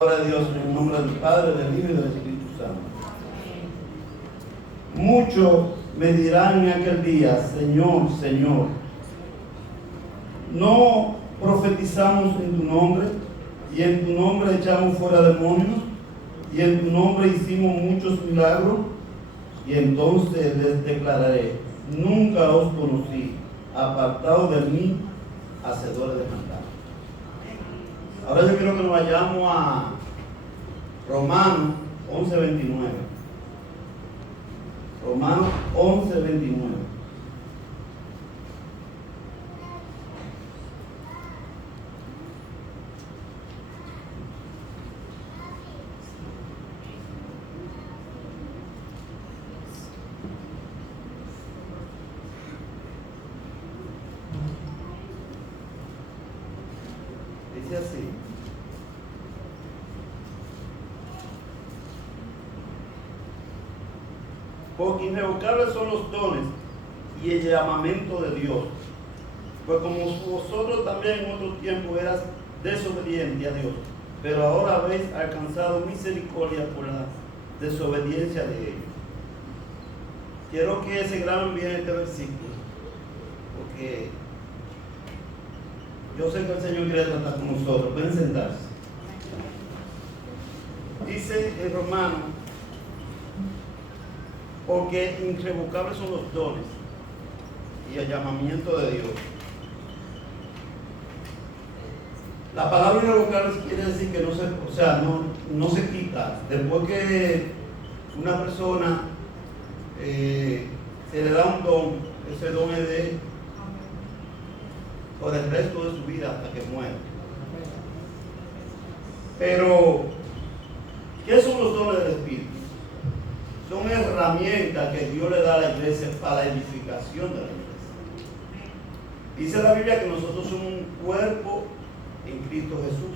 Gloria a Dios, en el nombre del Padre, del Hijo y del Espíritu Santo. Muchos me dirán en aquel día: Señor, Señor, ¿no profetizamos en tu nombre? Y en tu nombre echamos fuera demonios, y en tu nombre hicimos muchos milagros. Y entonces les declararé: nunca os conocí, apartados de mí, hacedores de maldad. Ahora yo quiero que nos vayamos a Romanos 11:29. Romanos 11:29. Dice así: porque irrevocables son los dones y el llamamiento de Dios. Pues como vosotros también en otro tiempo eras desobedientes a Dios, pero ahora habéis alcanzado misericordia por la desobediencia de ellos. Quiero que se graben bien este versículo, porque yo sé que el Señor quiere tratar con nosotros. Pueden sentarse. Dice el Romano: porque irrevocables son los dones y el llamamiento de Dios. La palabra irrevocable quiere decir que no se quita. Después que una persona se le da un don, ese don es de él por el resto de su vida hasta que muera. Pero, ¿qué son los dones del Espíritu? Son herramientas que Dios le da a la iglesia para la edificación de la iglesia. Dice la Biblia que nosotros somos un cuerpo en Cristo Jesús.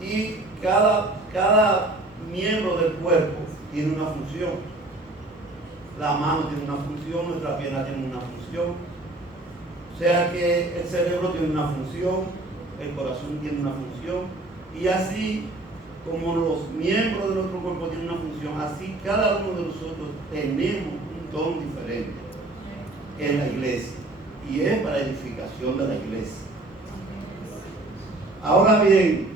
Y cada miembro del cuerpo tiene una función. La mano tiene una función, nuestra pierna tiene una función. O sea que el cerebro tiene una función, el corazón tiene una función. Y así como los miembros de nuestro cuerpo tienen una función, así cada uno de nosotros tenemos un don diferente en la iglesia, y es para edificación de la iglesia. Ahora bien,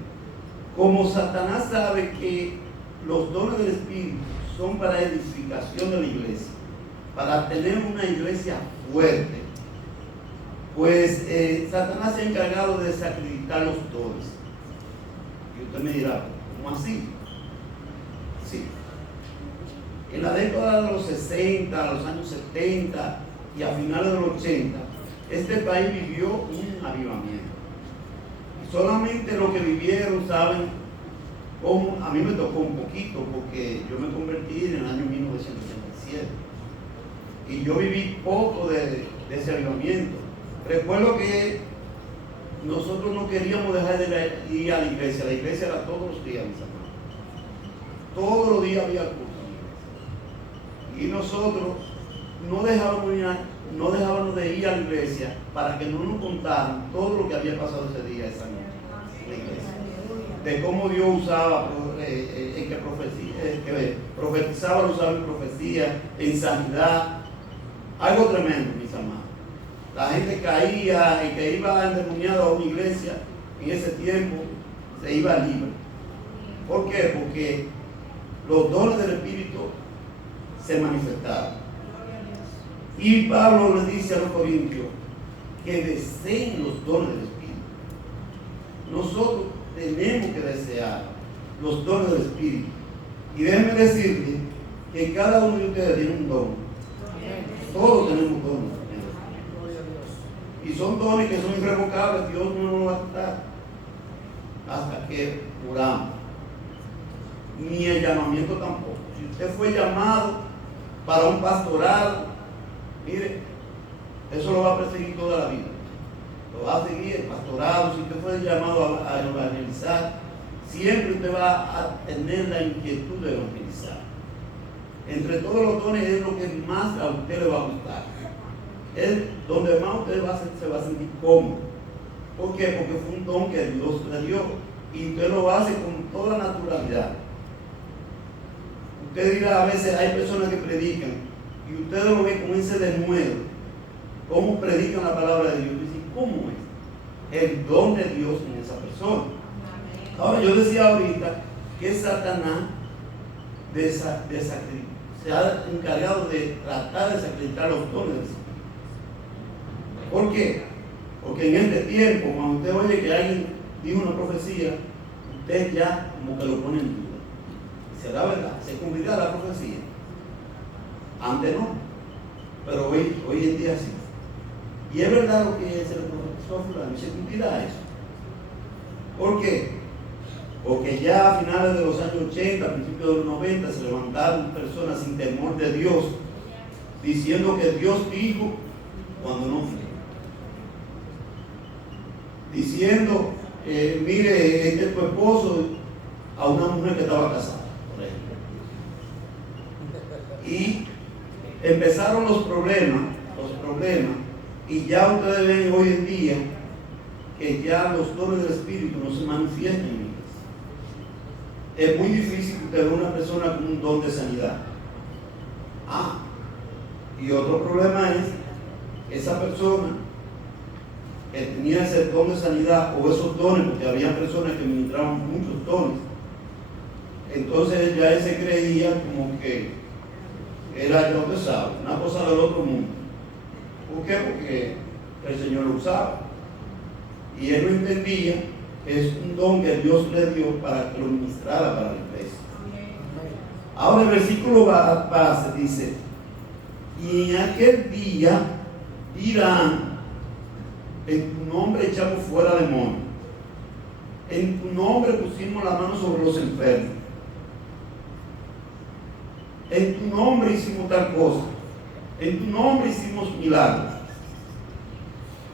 como Satanás sabe que los dones del Espíritu son para edificación de la iglesia, para tener una iglesia fuerte, pues Satanás se ha encargado de desacreditar los dones. Y usted me dirá: ¿cómo así? Sí. En la década de los 60, los años 70 y a finales de los 80, este país vivió un avivamiento. Y solamente los que vivieron saben cómo. A mí me tocó un poquito, porque yo me convertí en el año 1987. Y yo viví poco de ese avivamiento. Recuerdo que nosotros no queríamos dejar de ir a la iglesia. La iglesia era todos los días, mis hermanos. Todos los días había culto. Y nosotros no dejábamos de ir a la iglesia para que no nos contaran todo lo que había pasado ese día, esa noche, en la iglesia. De cómo Dios usaba, el que profetizaba, lo usaba en profecía, en sanidad. Algo tremendo, mis hermanos. La gente caía, el que iba endemoniado a una iglesia en ese tiempo se iba libre. ¿Por qué? Porque los dones del Espíritu se manifestaron. Y Pablo le dice a los corintios que deseen los dones del Espíritu. Nosotros tenemos que desear los dones del Espíritu. Y déjenme decirle que cada uno de ustedes tiene un don. Todos tenemos dones. Y son dones que son irrevocables. Dios no nos va a quitar hasta que muramos. Ni el llamamiento tampoco. Si usted fue llamado para un pastorado, mire, eso lo va a perseguir toda la vida. Lo va a seguir el pastorado. Si usted fue llamado a evangelizar, siempre usted va a tener la inquietud de evangelizar. Entre todos los dones es lo que más a usted le va a gustar. Es donde más usted se va a sentir cómodo. ¿Por qué? Porque fue un don que Dios le dio. y usted lo hace con toda naturalidad. Usted dirá, a veces hay personas que predican y usted lo ve con ese denuedo, cómo predican la palabra de Dios. Y dice, ¿cómo es el don de Dios en esa persona? Ahora, yo decía ahorita que Satanás se ha encargado de tratar de desacreditar los dones del Espíritu. ¿Por qué? Porque en este tiempo, cuando usted oye que alguien dijo una profecía, usted ya como que lo pone en duda. ¿Será verdad? ¿Se cumplirá la profecía? Antes no, pero hoy en día sí. Y es verdad lo que se le profetizó a fulano, y se cumplirá eso. ¿Por qué? Porque ya a finales de los años 80, a principios de los 90, se levantaron personas sin temor de Dios, diciendo que Dios dijo cuando no fue. Diciendo, mire, este es tu esposo, a una mujer que estaba casada, por ejemplo. Y empezaron los problemas, y ya ustedes ven hoy en día que ya los dones del Espíritu no se manifiestan en ellos. Es muy difícil que usted vea una persona con un don de sanidad. Y otro problema es esa persona que tenía ese don de sanidad o esos dones, porque había personas que ministraban muchos dones. Entonces ya él se creía como que era, yo te sabe, una cosa del otro mundo. ¿Por qué? Porque el Señor lo usaba. Y él no entendía que es un don que Dios le dio para que lo ministrara para la iglesia. Ahora el versículo base dice, y en aquel día dirán, en tu nombre echamos fuera demonios, en tu nombre pusimos la mano sobre los enfermos, en tu nombre hicimos tal cosa, en tu nombre hicimos milagros.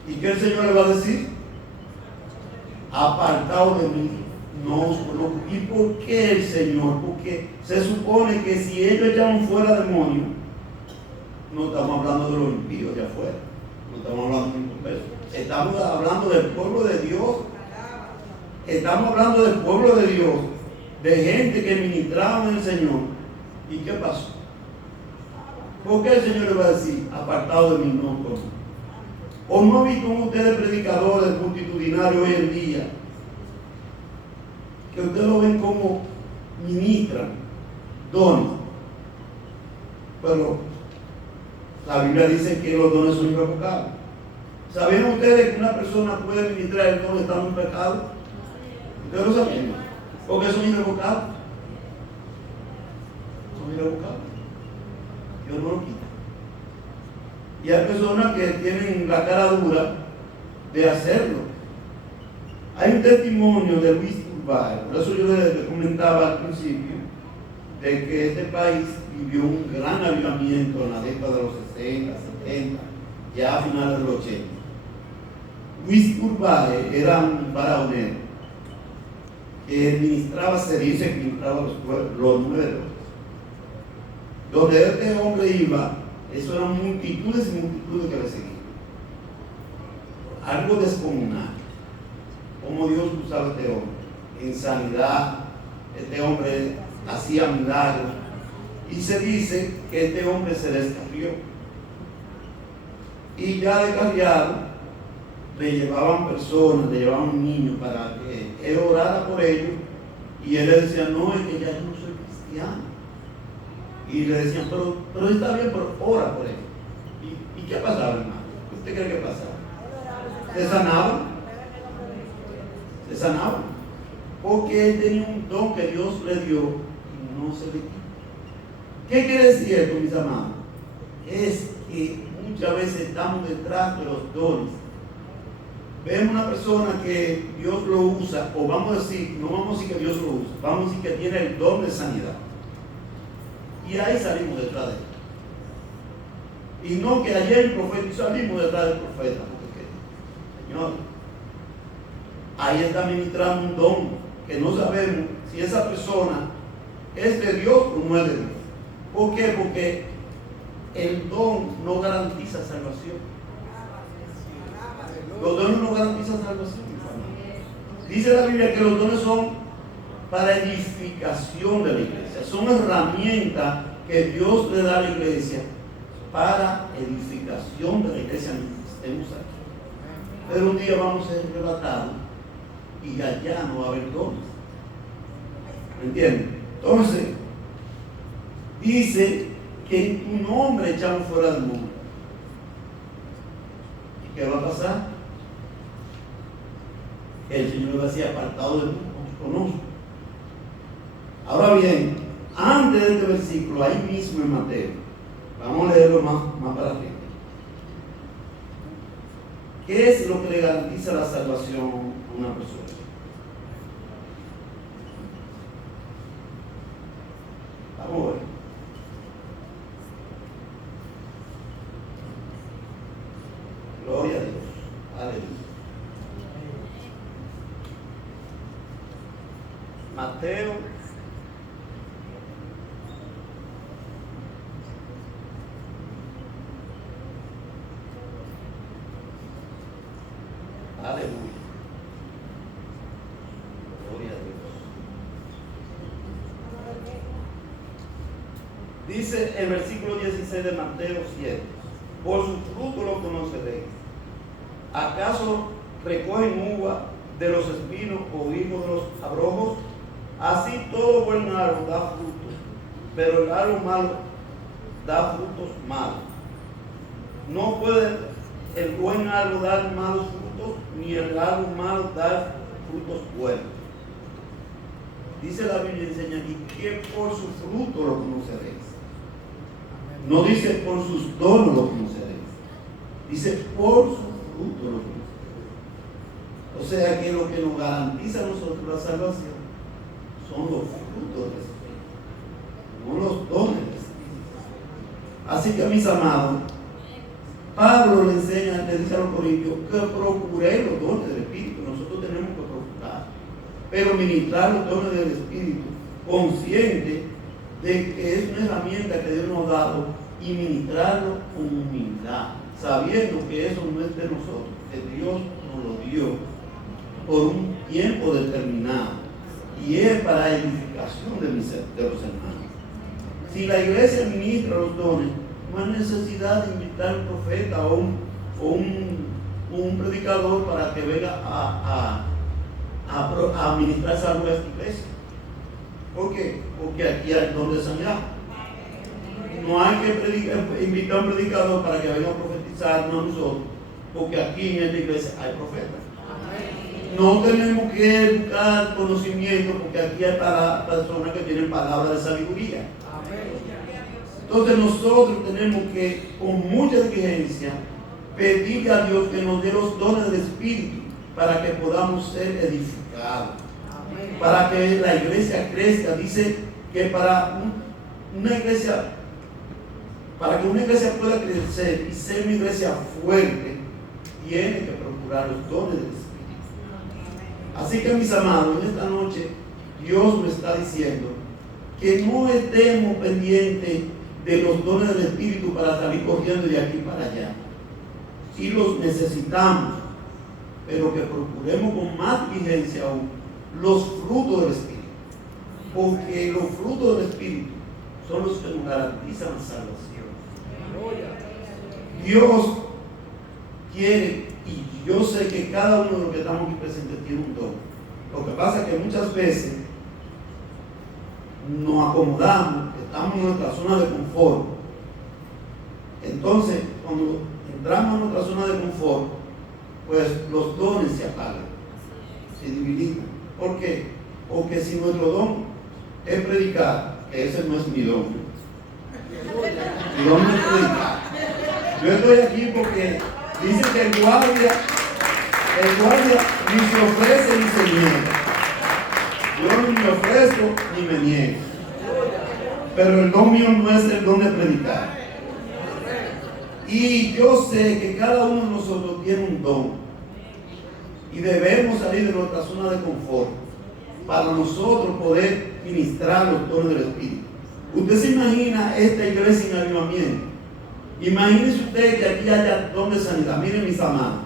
¿Y qué el Señor le va a decir? Apartado de mí, no os conozco. ¿Y por qué el Señor? Porque se supone que si ellos echaban fuera demonios, no estamos hablando de los impíos de afuera, no estamos hablando de inconversos, estamos hablando del pueblo de Dios, estamos hablando del pueblo de Dios, de gente que ministraba en el Señor. ¿Y qué pasó? ¿Por qué el Señor le va a decir, apartado de mí, no os conozco? ¿O no vi con ustedes predicadores multitudinarios hoy en día, que ustedes lo ven como ministran dones? Pero la Biblia dice que los dones son irrevocables. ¿Sabían ustedes que una persona puede ministrar el don estando en pecado? ¿Ustedes lo sabían? Porque son irrevocables. Son irrevocables. Dios no lo quita. Y hay personas que tienen la cara dura de hacerlo. Hay un testimonio de Luis Urbay, por eso yo le comentaba al principio, de que este país vivió un gran avivamiento en la década de los 60, 70, ya a finales de los 80. Luis Urbay era un faraonero que administraba servicios, que administraba los 9 dones. Donde este hombre iba, eso eran multitudes y multitudes que le seguían. Algo descomunal. Cómo Dios usaba a este hombre. En sanidad, este hombre hacía milagros. Y se dice que este hombre se descarrió. Y ya descarriado, le llevaban personas, le llevaban niños para que él orara por ellos. Y él le decía, no, es que ya yo no soy cristiano. Y le decían, pero está bien, pero ora por él. ¿Y qué pasaba, hermano? ¿Qué usted cree que pasaba? Se sanaban. Porque él tenía un don que Dios le dio y no se le quitó. ¿Qué quiere decir esto, mis amados? Es que muchas veces estamos detrás de los dones. Vemos una persona que Dios lo usa, o vamos a decir, no vamos a decir que Dios lo usa, vamos a decir que tiene el don de sanidad. Y ahí salimos detrás de él. Y no que ayer profetizó, salimos detrás del profeta. Porque, Señor, ahí está ministrando un don que no sabemos si esa persona es de Dios o no es de Dios. ¿Por qué? Porque el don no garantiza salvación. Los dones no garantizan salvación. Dice la Biblia que los dones son para edificación de la iglesia. Son herramientas que Dios le da a la iglesia para edificación de la iglesia mientras estemos aquí. Pero un día vamos a ser arrebatados y allá no va a haber dones. ¿Me entienden? Entonces, dice que en tu nombre echamos fuera del mundo. ¿Y qué va a pasar? El Señor va a ser apartado de nosotros. Ahora bien, antes de este versículo, ahí mismo en Mateo, vamos a leerlo más para arriba. ¿Qué es lo que le garantiza la salvación a una persona? Vamos a ver. Gloria a Dios. Aleluya. Mateo aleluya. Gloria a Dios. Dice el versículo 16 de Mateo 7: por su fruto lo conoceréis. ¿Acaso recogen uva de los espinos o higos de los abrojos? Así todo buen árbol da frutos, pero el árbol malo da frutos malos. No puede el buen árbol dar malos frutos, ni el árbol malo dar frutos buenos. Dice la Biblia, enseña aquí que por su fruto lo conoceréis. No dice por sus dones lo conoceréis. Dice por su fruto lo conoceréis. O sea que lo que nos garantiza a nosotros la salvación son los frutos del Espíritu, no los dones del Espíritu. Así que, mis amados, Pablo le enseña, le dice a los corintios que procuré los dones del Espíritu. Nosotros tenemos que procurar, pero ministrar los dones del Espíritu, consciente de que es una herramienta que Dios nos ha dado, y ministrarlo con humildad, sabiendo que eso no es de nosotros, que Dios nos lo dio por un tiempo determinado y es para edificación de los hermanos. Si la iglesia ministra los dones, no hay necesidad de invitar a un profeta o un predicador para que venga a ministrarse a nuestra iglesia. ¿Por qué? Porque aquí hay don de sanidad. No hay que invitar a un predicador para que venga a profetizar a nosotros, porque aquí en esta iglesia hay profetas. No tenemos que buscar conocimiento, porque aquí hay personas que tienen palabras de sabiduría. Entonces nosotros tenemos que, con mucha diligencia, pedirle a Dios que nos dé los dones del Espíritu para que podamos ser edificados, para que la iglesia crezca. Dice que para que una iglesia pueda crecer y ser una iglesia fuerte, tiene que procurar los dones del Espíritu. Así que, mis amados, en esta noche Dios me está diciendo que no estemos pendientes de los dones del Espíritu para salir corriendo de aquí para allá. Sí los necesitamos, pero que procuremos con más diligencia aún los frutos del Espíritu, porque los frutos del Espíritu son los que nos garantizan la salvación. Dios quiere, y yo sé que cada uno de los que estamos aquí presentes tiene un don. Lo que pasa es que muchas veces nos acomodamos, estamos en nuestra zona de confort. Entonces, cuando entramos en nuestra zona de confort, pues los dones se apagan, se dividitan. ¿Por qué? Porque si nuestro don es predicar, que ese no es mi don. Mi don no es predicar. Yo estoy aquí porque dice que el guardia ni se ofrece ni se niega. Yo ni me ofrezco ni me niego. Pero el don mío no es el don de predicar. Y yo sé que cada uno de nosotros tiene un don. Y debemos salir de nuestra zona de confort para nosotros poder ministrar los dones del Espíritu. Usted se imagina esta iglesia en avivamiento. Imagínese usted que aquí haya don de sanidad. Miren, mis amados,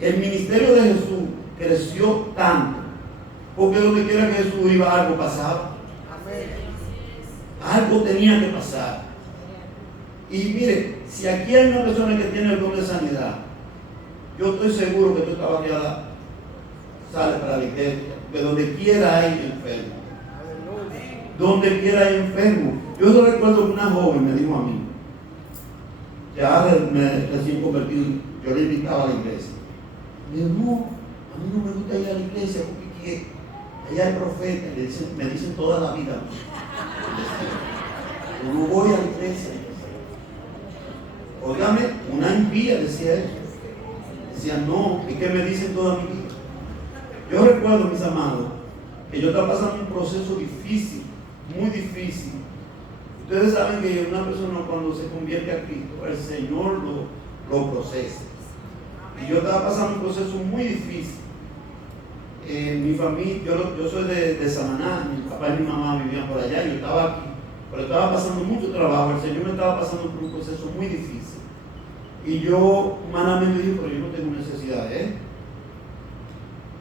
el ministerio de Jesús creció tanto, porque donde quiera que Jesús iba algo pasaba. Algo tenía que pasar. Y mire, si aquí hay una persona que tiene el don de sanidad, yo estoy seguro que toda esta barriada sale para la iglesia, que donde quiera hay enfermo. Donde quiera hay enfermo. Yo recuerdo que una joven me dijo a mí, ya recién convertido, yo le invitaba a la iglesia. Me dijo, no, a mí no me gusta ir a la iglesia porque allá hay profeta, me dicen toda la vida. Yo no voy a la iglesia. Óigame, una impía decía eso. Decía, no, es que me dicen toda mi vida. Yo recuerdo, mis amados, que yo estaba pasando un proceso difícil, muy difícil. Ustedes saben que una persona cuando se convierte a Cristo, el Señor lo procesa. Y yo estaba pasando un proceso muy difícil. Mi familia, yo soy de Samaná, mi papá y mi mamá vivían por allá, yo estaba aquí, pero estaba pasando mucho trabajo, el Señor me estaba pasando por un proceso muy difícil. Y yo humanamente dije, pero yo no tengo necesidad de él.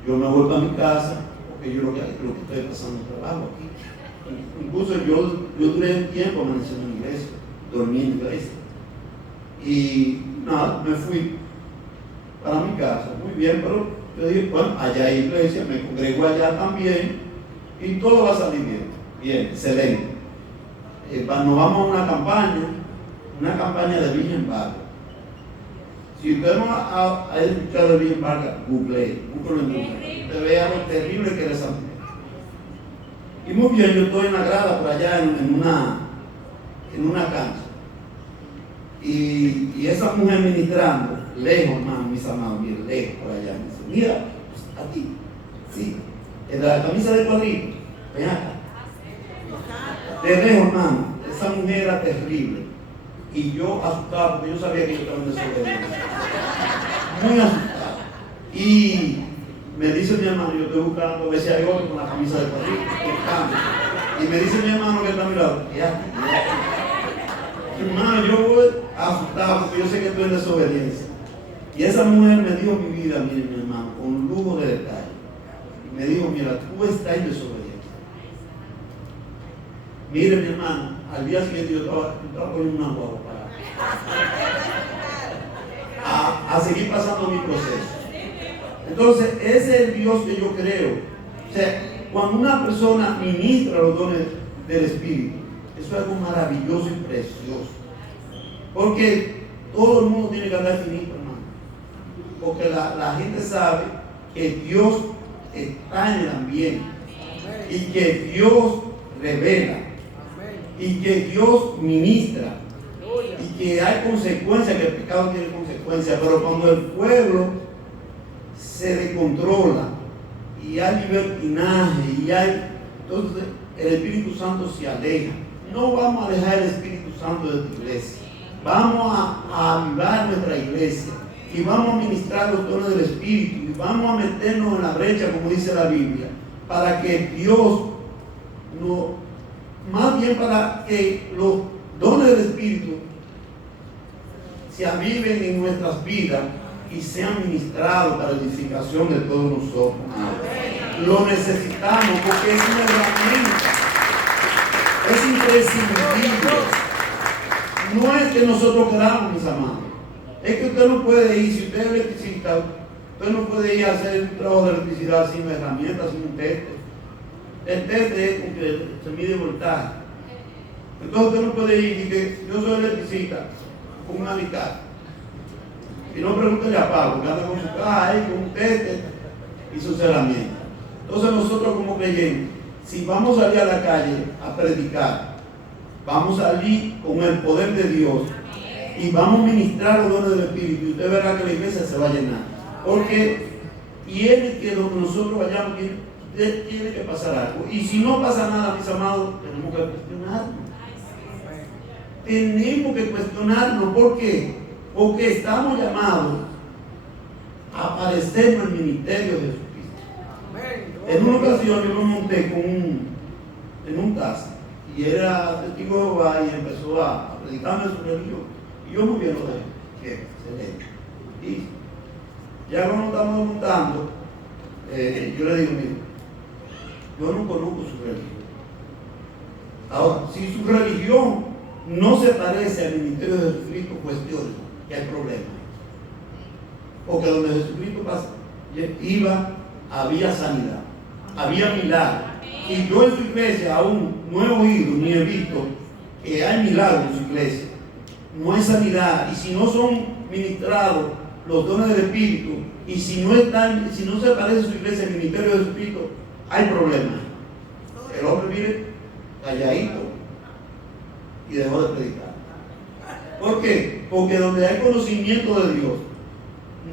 Yo me vuelvo a mi casa, porque yo lo que estoy pasando trabajo aquí. Incluso yo duré un tiempo amaneciendo en la iglesia, dormí en la iglesia. Y nada, me fui para mi casa, muy bien, pero yo dije, bueno, allá hay iglesia, me congrego allá también, y todo va a salir bien. Bien, excelente. Nos vamos a una campaña de Virgen Vargas. Si usted no ha escuchado de Virgen Vargas, búsquelo en Google. Usted vea lo terrible que era esa mujer. Y muy bien, yo estoy en la grada por allá en una cancha. Y esa mujer ministrando, lejos, hermano, mis amados, miren, lejos por allá. Me dice, mira, pues, a ti, sí, en la camisa de cuadrito, ven acá. De lejos, hermano, esa mujer era terrible. Y yo asustado, porque yo sabía que yo estaba en desobediencia. Muy asustado. Y me dice mi hermano, yo estoy buscando a ver si hay otro con la camisa de cuadrito. Y me dice mi hermano que está a mi lado, ya. Hermano, yo voy asustado porque yo sé que estoy en desobediencia. Y esa mujer me dio mi vida, mire mi hermano, con lujo de detalle. Y me dijo, mira, tú estás en desobediencia. Mire mi hermano, al día siguiente yo estaba poniendo una guagua para seguir pasando mi proceso. Entonces, ese es el Dios que yo creo. O sea, cuando una persona ministra los dones del Espíritu, eso es algo maravilloso y precioso. Porque todo el mundo tiene que andar finito, hermano. Porque la gente sabe que Dios está en el ambiente. Y que Dios revela. Y que Dios ministra. Y que hay consecuencias, que el pecado tiene consecuencias. Pero cuando el pueblo se descontrola y hay libertinaje entonces el Espíritu Santo se aleja. No vamos a dejar el Espíritu Santo de tu iglesia. Vamos a avivar nuestra iglesia y vamos a ministrar los dones del Espíritu y vamos a meternos en la brecha, como dice la Biblia, para que Dios más bien para que los dones del Espíritu se aviven en nuestras vidas y sean ministrados para edificación de todos nosotros. Lo necesitamos porque es una herramienta, es imprescindible. No es que nosotros queramos, mis amados, es que usted no puede ir, si usted es electricista, usted no puede ir a hacer un trabajo de electricidad sin herramientas, sin un teste. El teste es con que se mide voltaje. Entonces usted no puede ir y que yo soy electricista con un alicate. Y no pregúntele a Pablo, que anda con su caja ahí, con un teste y sus herramientas. Entonces nosotros como creyentes, si vamos a salir a la calle a predicar, vamos a salir con el poder de Dios y vamos a ministrar los dones del Espíritu y usted verá que la iglesia se va a llenar. Porque tiene que donde nosotros vayamos, tiene que pasar algo. Y si no pasa nada, mis amados, tenemos que cuestionarnos. Tenemos que cuestionarnos. ¿Por qué? Porque estamos llamados a aparecer en el ministerio de Jesucristo. En una ocasión yo me monté en un taxi y era testigo de Jehová y empezó a predicarme su religión. Y yo muy bien lo dejé. Qué excelente. Y ya cuando estamos montando, yo le digo, mire, yo no conozco su religión. Ahora, si su religión no se parece al ministerio de Jesucristo, cuestione que hay problema. Porque donde Jesucristo iba, había sanidad, había milagros. Y yo en su iglesia aún no he oído ni he visto que hay milagros en su iglesia. No hay sanidad. Y si no son ministrados los dones del Espíritu, y si no se parece su iglesia al ministerio de Jesucristo, hay problemas. El hombre vive calladito y dejó de predicar. ¿Por qué? Porque donde hay conocimiento de Dios,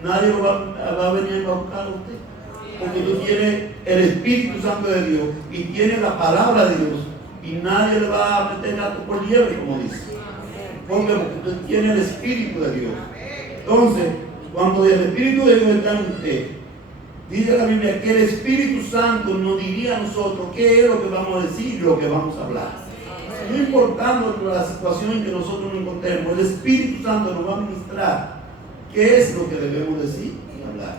nadie lo va a venir a buscar a usted. Porque tú tienes el Espíritu Santo de Dios y tienes la palabra de Dios, y nadie le va a meter gato por liebre, como dice. Porque usted tiene el Espíritu de Dios. Entonces, cuando el Espíritu de Dios está en usted, dice la Biblia que el Espíritu Santo nos diría a nosotros qué es lo que vamos a decir y lo que vamos a hablar. No importando la situación en que nosotros nos encontremos, el Espíritu Santo nos va a ministrar qué es lo que debemos decir y hablar.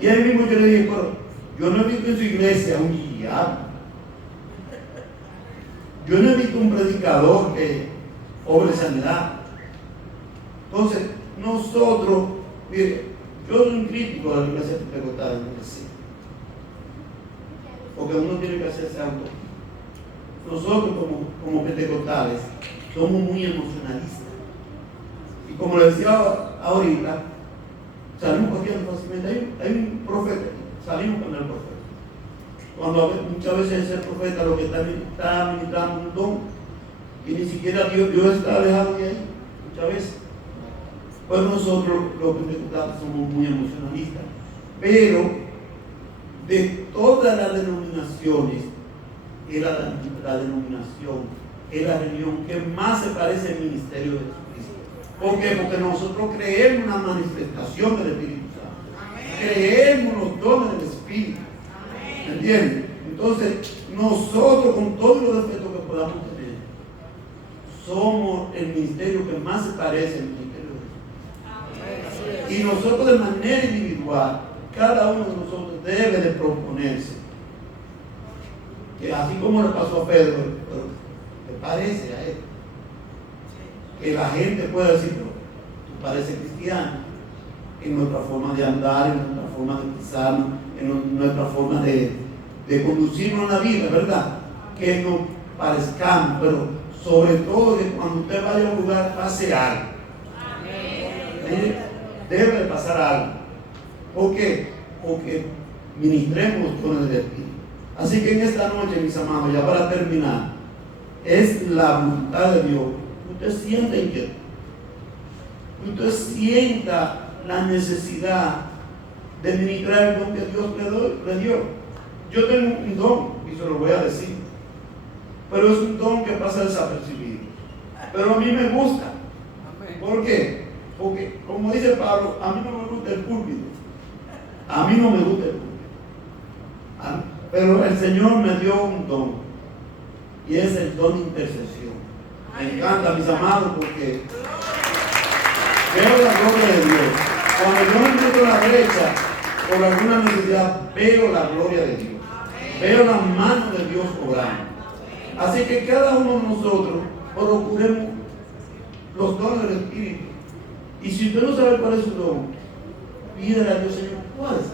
Y ahí mismo yo le dije, pero yo no he visto en su iglesia un diablo. Yo no he visto un predicador que obre sanidad. Entonces, nosotros, mire, yo soy un crítico de la iglesia pentecostal, porque uno tiene que hacerse auto. Nosotros como pentecostales somos muy emocionalistas. Y como le decía ahorita, salimos corriendo fácilmente. Hay un profeta, salimos con el profeta. Cuando muchas veces ese profeta lo que está ministrando un don, y ni siquiera Dios está alejado de ahí, muchas veces. Pues nosotros los pentecostales somos muy emocionalistas. Pero de todas las denominaciones, es la denominación, es la religión que más se parece al ministerio de Jesucristo. ¿Por qué? Porque nosotros creemos en una manifestación del Espíritu Santo. Creemos en los dones del Espíritu. ¿Entienden? Entonces, nosotros, con todos los defectos que podamos tener, somos el ministerio que más se parece al ministerio de Jesús. Y nosotros, de manera individual, cada uno de nosotros debe de proponerse que, así como le pasó a Pedro, ¿te parece a él? Que la gente pueda decir, pero tú pareces cristiano, en nuestra forma de andar, en nuestra forma de pensar, en nuestra forma de conducirnos en la vida, ¿verdad? Que nos parezcamos, pero sobre todo que cuando usted vaya a un lugar pase algo. Debe de pasar algo. ¿Por qué? Porque ministremos los dones del Espíritu. Así que en esta noche, mis amados, ya para terminar, es la voluntad de Dios. Usted sienta inquietud. Usted sienta la necesidad de ministrar el don que Dios le dio. Yo tengo un don, y se lo voy a decir, pero es un don que pasa desapercibido. Pero a mí me gusta. ¿Por qué? Porque, como dice Pablo, a mí no me gusta el púlpito. A mí no me gusta el púlpito. Pero el Señor me dio un don, y es el don de intercesión. Me encanta, mis amados, porque veo la gloria de Dios. Cuando yo me encuentro a la brecha por alguna necesidad, veo la gloria de Dios. Veo la mano de Dios obrando. Así que cada uno de nosotros procuremos los dones del Espíritu. Y si usted no sabe cuál es su don, pídele a Dios, Señor, ¿cuál es?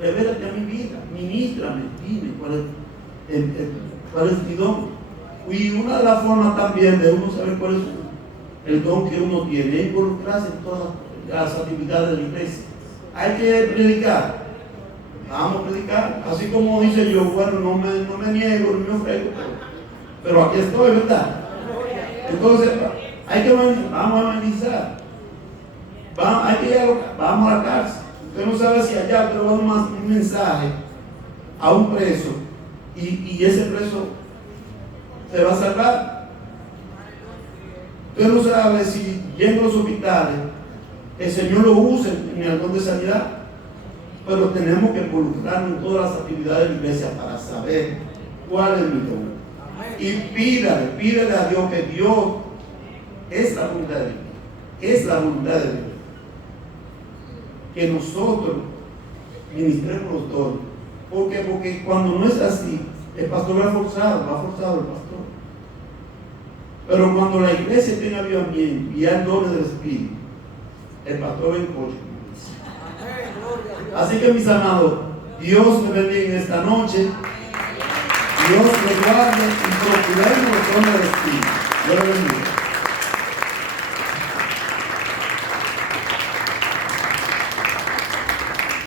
Revélate a mi vida, ministrame, dime cuál es mi don. Y una de las formas también de uno saber cuál es el don que uno tiene es involucrarse en todas las actividades de la iglesia. Hay que predicar. Vamos a predicar. Así como dice yo, bueno, no me niego, no me ofrezco, pero aquí estoy, ¿verdad? Entonces, vamos a evangelizar. Vamos a la cárcel. Usted no sabe si allá usted va a dar un mensaje a un preso y ese preso se va a salvar. Usted no sabe si yendo a los hospitales el Señor lo usa en el don de sanidad, pero tenemos que involucrarnos en todas las actividades de la iglesia para saber cuál es mi don. Y pídale a Dios, que Dios es la voluntad de Dios, es la voluntad de Dios, que nosotros ministremos los dones. ¿Por qué? Porque cuando no es así, el pastor va forzado el pastor. Pero cuando la iglesia tiene avivamiento y hay dones del Espíritu, el pastor encoche. Así que mis amados, Dios me bendiga en esta noche. Dios me guarde y procuremos los dones del Espíritu. Dios le bendiga.